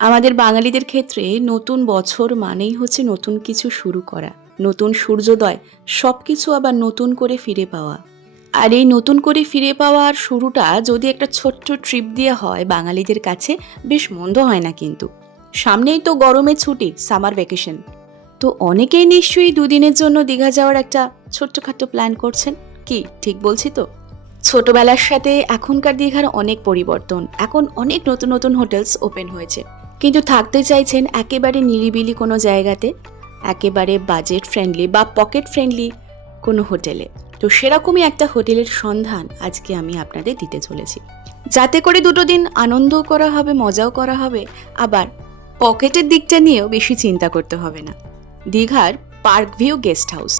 আমাদের বাঙালিদের ক্ষেত্রে নতুন বছর মানেই হচ্ছে নতুন কিছু শুরু করা, নতুন সূর্যোদয়, সব কিছু আবার নতুন করে ফিরে পাওয়া। আর এই নতুন করে ফিরে পাওয়ার শুরুটা যদি একটা ছোট্ট ট্রিপ দিয়ে হয় বাঙালিদের কাছে, বেশ মন্দ হয় না কিন্তু। সামনেই তো গরমের ছুটি, সামার ভ্যাকেশন। তো অনেকেই নিশ্চয়ই দুদিনের জন্য দীঘা যাওয়ার একটা ছোট্টখাট্ট প্ল্যান করছেন। কি ঠিক বলছি তো? ছোটবেলার সাথে এখনকার দীঘার অনেক পরিবর্তন। এখন অনেক নতুন নতুন হোটেলস ওপেন হয়েছে, কিন্তু থাকতে চাইছেন একেবারে নিরিবিলি কোনো জায়গাতে, একেবারে বাজেট ফ্রেন্ডলি বা পকেট ফ্রেন্ডলি কোনো হোটেলে। তো সেরকমই একটা হোটেলের সন্ধান আজকে আমি আপনাদের দিতে চলেছি, যাতে করে দুটো দিন আনন্দও করা হবে, মজাও করা হবে, আবার পকেটের দিকটা নিয়েও বেশি চিন্তা করতে হবে না। দীঘার park view guest house.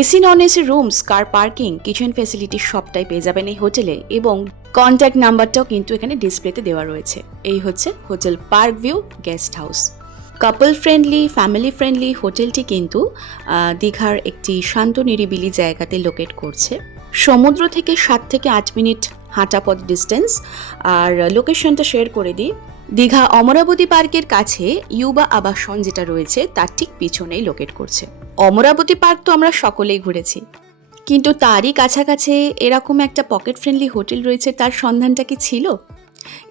AC non AC rooms, car parking, kitchen facility সবটাই পেয়ে যাবেন এই হোটেলে, এবং কন্ট্যাক্ট নাম্বারটাও কিন্তু এখানে ডিসপ্লেতে দেওয়া রয়েছে। এই হচ্ছে hotel park view guest house. Couple friendly, family friendly হোটেলটি কিন্তু দীঘার একটি শান্ত নিরিবিলি জায়গাতে লোকেট করছে। সমুদ্র থেকে 7 থেকে 8 মিনিট হাঁটা পথ ডিস্টেন্স। আর লোকেশনটা শেয়ার করে দিই, দীঘা অমরাবতী পার্কের কাছে ইউবা আবাসন যেটা রয়েছে তার ঠিক পিছনেই লোকেট করছে। অমরাবতী পার্ক তো আমরা সকলেই ঘুরেছি, কিন্তু তারই কাছাকাছি এরকম একটা পকেট ফ্রেন্ডলি হোটেল রয়েছে, তার সন্ধানটা কি ছিল?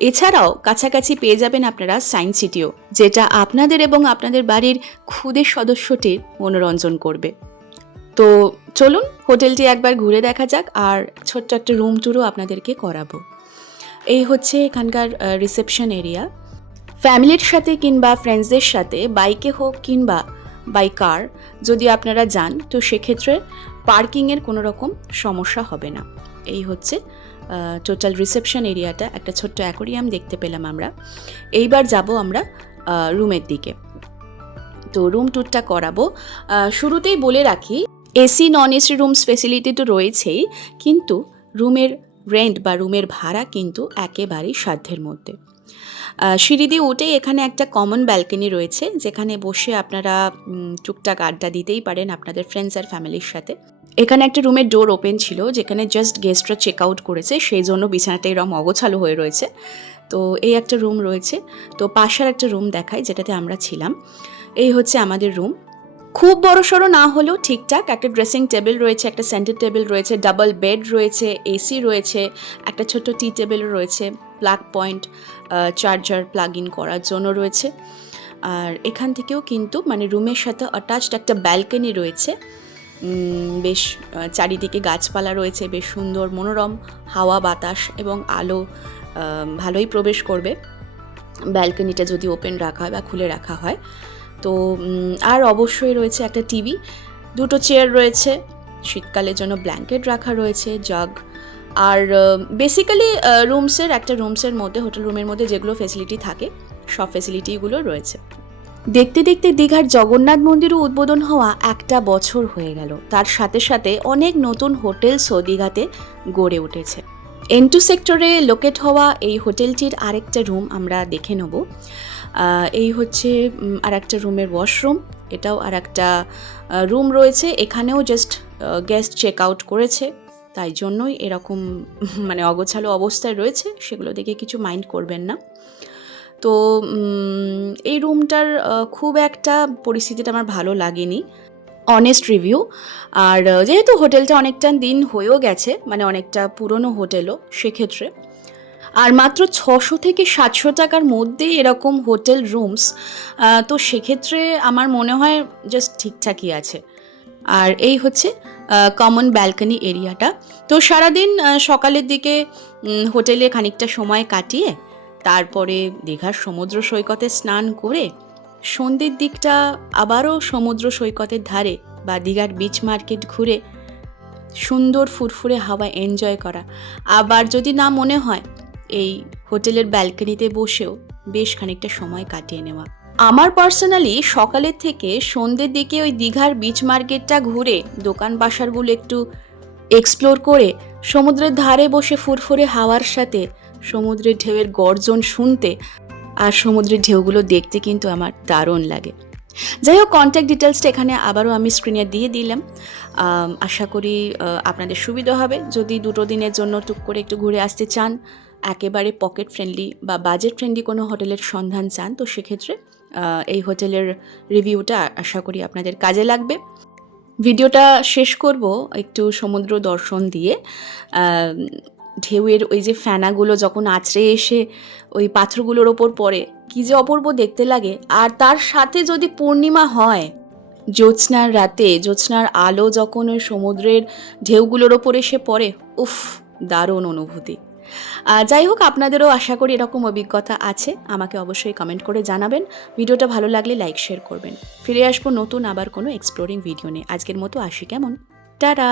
এছাড়াও কাছাকাছি পেয়ে যাবেন আপনারা সায়েন্স সিটিও, যেটা আপনাদের এবং আপনাদের বাড়ির ক্ষুদে সদস্যটির মনোরঞ্জন করবে। তো চলুন হোটেলটি একবার ঘুরে দেখা যাক, আর ছোট্ট একটা রুম ট্যুরও আপনাদেরকে করাবো। এই হচ্ছে এখানকার রিসেপশন এরিয়া। ফ্যামিলির সাথে কিংবা ফ্রেন্ডসদের সাথে বাইকে হোক কিংবা বাই কার যদি আপনারা যান, তো সেক্ষেত্রে পার্কিংয়ের কোনো রকম সমস্যা হবে না। এই হচ্ছে টোটাল রিসেপশন এরিয়াটা। একটা ছোট্ট অ্যাকোরিয়াম দেখতে পেলাম আমরা। এইবার যাব আমরা রুমের দিকে। তো রুম ট্যুরটা করাবো। শুরুতেই বলে রাখি, AC non AC rooms facility তো রয়েছেই, কিন্তু রুমের রেন্ট বা রুমের ভাড়া কিন্তু একেবারেই সাধ্যের মধ্যে। সিঁড়ি দিয়ে উঠেই এখানে একটা কমন ব্যালকনি রয়েছে, যেখানে বসে আপনারা টুকটাক আড্ডা দিতেই পারেন আপনাদের ফ্রেন্ডস আর ফ্যামিলির সাথে। এখানে একটা রুমের ডোর ওপেন ছিল, যেখানে জাস্ট গেস্টরা চেক আউট করেছে, সেই জন্য বিছানাটা এরকম অগোছালো হয়ে রয়েছে। তো এই একটা রুম রয়েছে। তো পাশের একটা রুম দেখাই, যেটাতে আমরা ছিলাম। এই হচ্ছে আমাদের রুম। খুব বড়সড় না হলেও ঠিকঠাক। একটা ড্রেসিং টেবিল রয়েছে, একটা সেন্টার টেবিল রয়েছে, ডাবল বেড রয়েছে, এসি রয়েছে, একটা ছোট্ট টি টেবিল রয়েছে, plug point, charger plug in করার জন্য রয়েছে। আর এখান থেকেও কিন্তু মানে রুমের সাথে অ্যাটাচড একটা ব্যালকনি রয়েছে। বেশ চারিদিকে গাছপালা রয়েছে, বেশ সুন্দর মনোরম হাওয়া বাতাস এবং আলো ভালোই প্রবেশ করবে ব্যালকনিটা যদি ওপেন রাখা হয় বা খুলে রাখা হয়। তো আর অবশ্যই রয়েছে একটা টিভি, দুটো চেয়ার রয়েছে, শীতকালের জন্য ব্ল্যাঙ্কেট রাখা রয়েছে, জাগ। আর বেসিক্যালি রুমসের মধ্যে, হোটেল রুমের মধ্যে যেগুলো ফেসিলিটি থাকে সব ফেসিলিটিগুলো রয়েছে। দেখতে দেখতে দীঘার জগন্নাথ মন্দিরও উদ্বোধন হওয়া 1 বছর হয়ে গেল। তার সাথে সাথে অনেক নতুন হোটেলসও দীঘাতে গড়ে উঠেছে। N2 সেক্টরে লোকেট হওয়া এই হোটেলটির আরেকটা রুম আমরা দেখে নেব। এই হচ্ছে আর একটা রুমের ওয়াশরুম। এটাও আর একটা রুম রয়েছে। এখানেও জাস্ট গেস্ট চেক আউট করেছে, তাই জন্যই এরকম মানে অগোছালো অবস্থায় রয়েছে। সেগুলো দেখে কিছু মাইন্ড করবেন না। তো এই রুমটার খুব একটা পরিস্থিতিটা আমার ভালো লাগেনি, অনেস্ট রিভিউ। আর যেহেতু হোটেলটা অনেকটা দিন হয়েও গেছে, মানে অনেকটা পুরনো হোটেলও, সেক্ষেত্রে আর মাত্র 600 থেকে 700 টাকার মধ্যে এরকম হোটেল রুমস, তো সেক্ষেত্রে আমার মনে হয় জাস্ট ঠিকঠাকই আছে। আর এই হচ্ছে কমন ব্যালকনি এরিয়াটা। তো সারাদিন সকালের দিকে হোটেলে খানিকটা সময় কাটিয়ে তারপরে দীঘার সমুদ্র সৈকতে স্নান করে সন্ধ্যের দিকটা আবারও সমুদ্র সৈকতের ধারে বা দীঘার বিচ মার্কেট ঘুরে সুন্দর ফুরফুরে হাওয়া এনজয় করা। আবার যদি না মনে হয়, এই হোটেলের ব্যালকনিতে বসেও বেশ খানিকটা সময় কাটিয়ে নেওয়া। আমার পার্সোনালি সকালের থেকে সন্ধ্যের দিকে ওই দীঘার বিচ মার্কেটটা ঘুরে দোকান বাসারগুলো একটু এক্সপ্লোর করে সমুদ্রের ধারে বসে ফুরফুরে হাওয়ার সাথে সমুদ্রের ঢেউয়ের গর্জন শুনতে আর সমুদ্রের ঢেউগুলো দেখতে কিন্তু আমার দারুণ লাগে। যাই হোক, কন্ট্যাক্ট ডিটেলসটা এখানে আবারও আমি স্ক্রিনে দিয়ে দিলাম। আশা করি আপনাদের সুবিধা হবে। যদি দুটো দিনের জন্য টুক করে একটু ঘুরে আসতে চান, একেবারে পকেট ফ্রেন্ডলি বা বাজেট ফ্রেন্ডলি কোনো হোটেলের সন্ধান চান, তো সেক্ষেত্রে এই হোটেলের রিভিউটা আশা করি আপনাদের কাজে লাগবে। ভিডিওটা শেষ করব একটু সমুদ্র দর্শন দিয়ে। ঢেউয়ের ওই যে ফ্যানাগুলো যখন আছড়ে এসে ওই পাথরগুলোর ওপর পড়ে, কী যে অপূর্ব দেখতে লাগে। আর তার সাথে যদি পূর্ণিমা হয়, জ্যোৎস্নার রাতে জ্যোৎস্নার আলো যখন ওই সমুদ্রের ঢেউগুলোর ওপর এসে পড়ে, উফ, দারুণ অনুভূতি। যাই হোক, আপনাদেরও আশা করি এরকম অভিজ্ঞতা আছে, আমাকে অবশ্যই কমেন্ট করে জানাবেন। ভিডিওটা ভালো লাগলে লাইক শেয়ার করবেন। ফিরে আসবো নতুন আবার কোনো এক্সপ্লোরিং ভিডিও নিয়ে। আজকের মতো আসি, কেমন? টাটা।